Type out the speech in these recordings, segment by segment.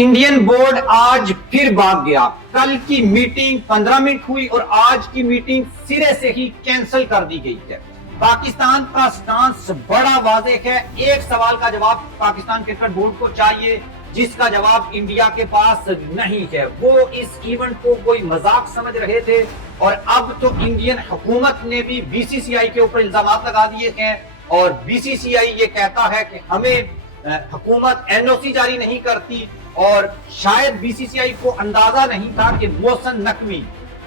Indian board आज फिर भाग गया। कल की मीटिंग 15 मिनट हुई और आज की मीटिंग सिरे से ही कैंसिल कर दी गई है। पाकिस्तान का स्टांस बड़ा वाज़ेह है। एक सवाल का जवाब पाकिस्तान क्रिकेट बोर्ड को चाहिए, जिसका जवाब इंडिया के पास नहीं है। वो इस इवेंट को कोई मजाक समझ रहे थे और अब तो इंडियन हुकूमत ने भी बीसीसीआई के ऊपर इल्जामात लगा दिए हैं और बीसीसीआई ये कहता है कि हमें हुकूमत एनओसी जारी नहीं करती और शायद बीसीसीआई को अंदाजा नहीं था कि मोहसिन नकवी,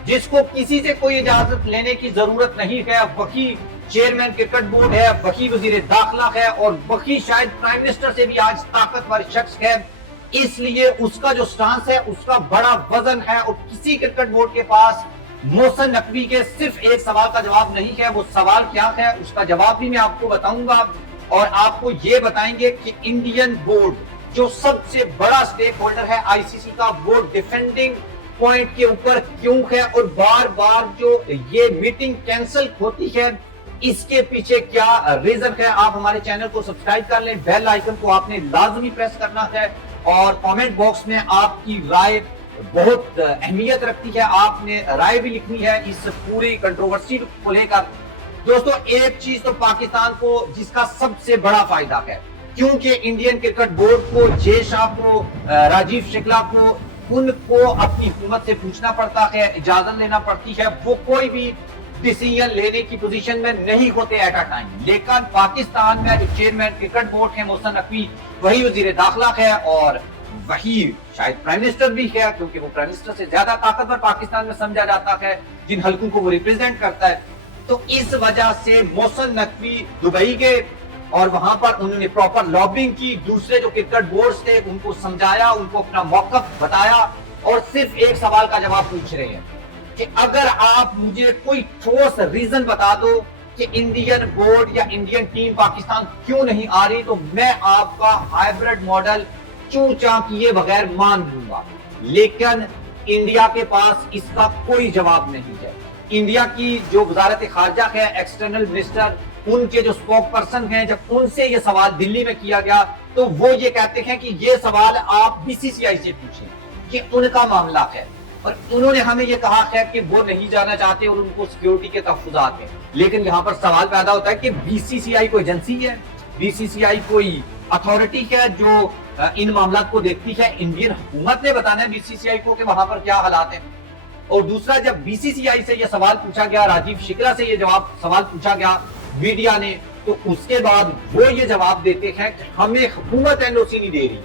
जिसको किसी से कोई इजाजत लेने की जरूरत नहीं है, वही चेयरमैन क्रिकेट बोर्ड है, वही वजीर दाखिला है और वही शायद प्राइम मिनिस्टर से भी आज ताकतवर शख्स है, इसलिए उसका जो स्टांस है उसका बड़ा वजन है और किसी क्रिकेट बोर्ड के पास मोहसिन नकवी के सिर्फ एक सवाल का जवाब नहीं है। वो सवाल क्या है उसका जवाब भी मैं आपको बताऊंगा और आपको ये बताएंगे कि इंडियन बोर्ड जो सबसे बड़ा स्टेक होल्डर है आईसीसी का, वो डिफेंडिंग पॉइंट के ऊपर क्यों है और बार बार जो ये मीटिंग कैंसिल होती है, इसके पीछे क्या रीजन है। आप हमारे चैनल को सब्सक्राइब कर लें, बेल आइकन को आपने लाजमी प्रेस करना है और कमेंट बॉक्स में आपकी राय बहुत अहमियत रखती है। आपने राय भी लिखनी है इस पूरी कंट्रोवर्सी को लेकर। दोस्तों, एक चीज तो पाकिस्तान को जिसका सबसे बड़ा फायदा है, क्योंकि इंडियन क्रिकेट बोर्ड को, जे शाह को, राजीव शुक्ला को, उनको अपनी हुकूमत से पूछना पड़ता है, इजाजत लेना पड़ती है, वो कोई भी डिसीजन लेने की पोजीशन में नहीं होते एट अ टाइम। लेकिन पाकिस्तान में जो चेयरमैन क्रिकेट बोर्ड है मोहसिन नकवी, वही वजीर दाखिला है और वही शायद प्राइम मिनिस्टर भी है, क्योंकि वो प्राइम मिनिस्टर से ज्यादा ताकतवर पाकिस्तान में समझा जाता है जिन हलकों को वो रिप्रेजेंट करता है। तो इस वजह से मोहसिन नकवी दुबई गए और वहां पर उन्होंने प्रॉपर लॉबिंग की, दूसरे जो क्रिकेट बोर्ड्स थे उनको समझाया, उनको अपना मौकफ बताया और सिर्फ एक सवाल का जवाब पूछ रहे हैं कि अगर आप मुझे कोई ठोस रीजन बता दो कि इंडियन बोर्ड या इंडियन टीम पाकिस्तान क्यों नहीं आ रही, तो मैं आपका हाइब्रिड मॉडल चू चा किए बगैर मान लूंगा। लेकिन इंडिया के पास इसका कोई जवाब नहीं है। इंडिया की जो वजारत खारजा है, एक्सटर्नल मिनिस्टर, उनके जो स्पोक पर्सन हैं, जब उनसे ये सवाल दिल्ली में किया गया तो वो ये कहते हैं कि ये सवाल आप बीसीसीआई से पूछें कि उनका मामला है और उन्होंने हमें ये कहा है कि वो नहीं जाना चाहते और उनको सिक्योरिटी के तहफ्फुज़ात हैं। लेकिन यहाँ पर सवाल पैदा होता है कि बीसीसीआई कोई एजेंसी है, बीसीसीआई कोई अथॉरिटी है जो इन मामलों को देखती है। इंडियन हुकूमत ने बताना है बीसीसीआई को कि वहां पर क्या हालात हैं। और दूसरा, जब बीसीसीआई से यह सवाल पूछा गया, राजीव शुक्ला से यह सवाल पूछा गया मीडिया ने, तो उसके बाद वो ये जवाब देते हैं कि हमें हुकूमत एनओसी नहीं दे रही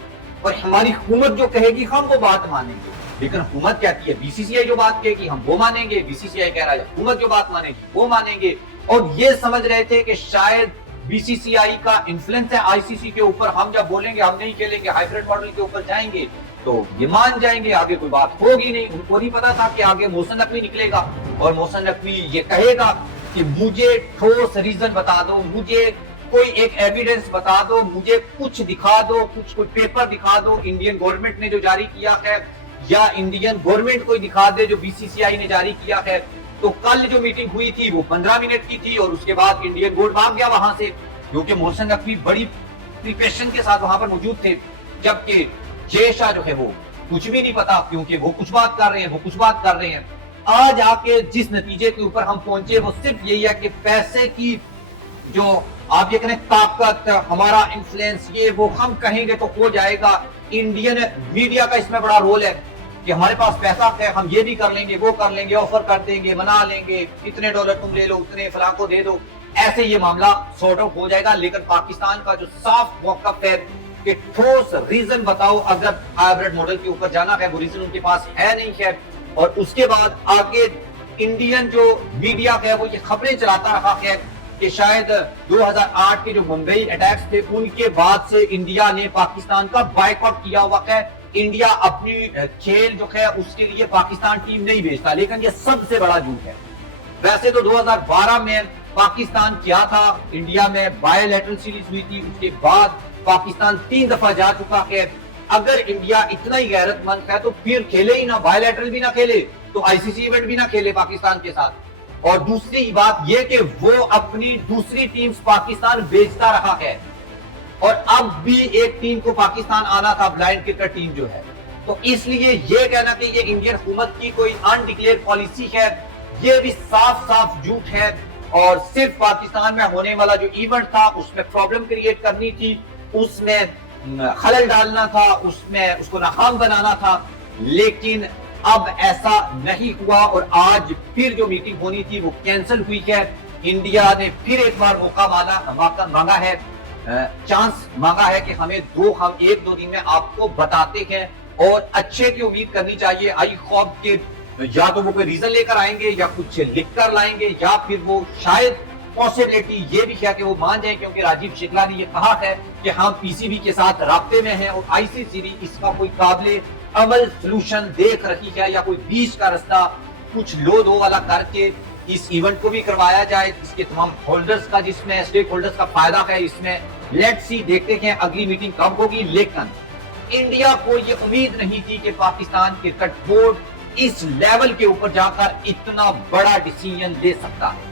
और हमारी हुकूमत जो कहेगी हम वो बात मानेंगे। लेकिन हुकूमत कहती है बीसीसीआई जो बात कहेगी हम वो मानेंगे, बीसीसीआई कह रहा है हुकूमत जो बात मानेगी वो मानेंगे। और ये समझ रहे थे कि शायद बीसीसीआई का इन्फ्लुएंस है आईसीसी के ऊपर, हम जब बोलेंगे हम नहीं खेलेंगे, हाइब्रिड मॉडल के ऊपर जाएंगे तो ये मान जाएंगे, आगे कोई बात होगी नहीं। उनको नहीं पता था कि आगे मोहसिन नकवी निकलेगा और मोहसिन नकवी ये कहेगा कि मुझे ठोस रीजन बता दो, मुझे कोई एक एविडेंस बता दो, मुझे कुछ दिखा दो, कुछ कोई पेपर दिखा दो इंडियन गवर्नमेंट ने जो जारी किया है या इंडियन गवर्नमेंट कोई दिखा दे जो बीसीसीआई ने जारी किया है। तो कल जो मीटिंग हुई थी वो 15 मिनट की थी और उसके बाद इंडियन बोर्ड भाग गया वहां से, क्योंकि मोहसिन नकवी बड़ी प्रिपरेशन के साथ वहां पर मौजूद थे, जबकि जे शाह जो है वो कुछ भी नहीं पता, क्योंकि वो कुछ बात कर रहे हैं, वो कुछ बात कर रहे हैं। आज आके जिस नतीजे के ऊपर हम पहुंचे वो सिर्फ यही है कि पैसे की जो आप ये कहें ताकत, हमारा इन्फ्लुएंस, ये वो हम कहेंगे तो हो जाएगा। इंडियन मीडिया का इसमें बड़ा रोल है कि हमारे पास पैसा है, हम ये भी कर लेंगे, वो कर लेंगे, ऑफर कर देंगे, मना लेंगे, इतने डॉलर तुम ले लो, उतने फलां को दे दो, ऐसे ये मामला सॉर्ट आउट हो जाएगा। लेकिन पाकिस्तान का जो साफ मौकफ है कि ठोस रीजन बताओ, अगर हाइब्रिड मॉडल के ऊपर जाना है, वो रीजन उनके पास है नहीं है। और उसके बाद आगे इंडियन जो मीडिया है वो ये खबरें चलाता रहा है कि शायद 2008 के जो मुंबई अटैक्स थे उनके बाद से इंडिया ने पाकिस्तान का बायकॉट किया हुआ है। इंडिया अपनी खेल जो है उसके लिए पाकिस्तान टीम नहीं भेजता, लेकिन ये सबसे बड़ा झूठ है। वैसे तो 2012 में पाकिस्तान क्या था, इंडिया में बायलैटरल सीरीज हुई थी, उसके बाद पाकिस्तान 3 दफा जा चुका है। अगर इंडिया इतना ही गैरतमंद है तो फिर खेले ही ना, बायलैटरल भी ना खेले तो आईसीसी इवेंट भी ना खेले पाकिस्तान के साथ। और दूसरी बात यह कि वो अपनी दूसरी टीम्स पाकिस्तान भेजता रहा है اور اب بھی ایک ٹیم کو پاکستان آنا تھا، بلائنڈ کرکٹ ٹیم جو ہے. تو اس لیے یہ کہنا کہ یہ انڈین حکومت کی کوئی انڈکلیئر پالیسی ہے، یہ بھی صاف صاف جھوٹ ہے. اور صرف پاکستان میں ہونے والا جو ایونٹ تھا اس میں پرابلم کریٹ کرنی تھی، اس میں خلل ڈالنا تھا، اس میں اس کو ناکام بنانا تھا. لیکن اب ایسا نہیں ہوا اور آج پھر جو میٹنگ ہونی تھی وہ کینسل ہوئی ہے. انڈیا نے پھر ایک بار موقع مانگا ہے، چانس مانگا ہے کہ ہم ایک دو دن میں آپ کو بتاتے ہیں، اور اچھے کی امید کرنی چاہیے. آئی خوف کہ یا تو وہ کوئی ریزن لے کر آئیں گے یا کچھ لکھ کر لائیں گے، یا پھر وہ شاید پاسبلٹی یہ بھی ہے کہ وہ مان جائیں، کیونکہ راجیو شکلا نے یہ کہا ہے کہ ہم پی سی بی کے ساتھ رابطے میں ہیں اور آئی سی سی بھی اس کا کوئی قابل عمل سلوشن دیکھ رہی ہے، یا کوئی بیچ کا رستہ کچھ لو دو والا کر کے اس ایونٹ کو بھی کروایا جائے، اس کے تمام ہولڈرز کا، جس میں اسٹیک ہولڈرز کا فائدہ ہے. اس میں لیٹ سی دیکھتے ہیں اگلی میٹنگ کب ہوگی. لیکن انڈیا کو یہ امید نہیں تھی کہ پاکستان کرکٹ بورڈ اس لیول کے اوپر جا کر اتنا بڑا ڈیسیژن لے سکتا ہے.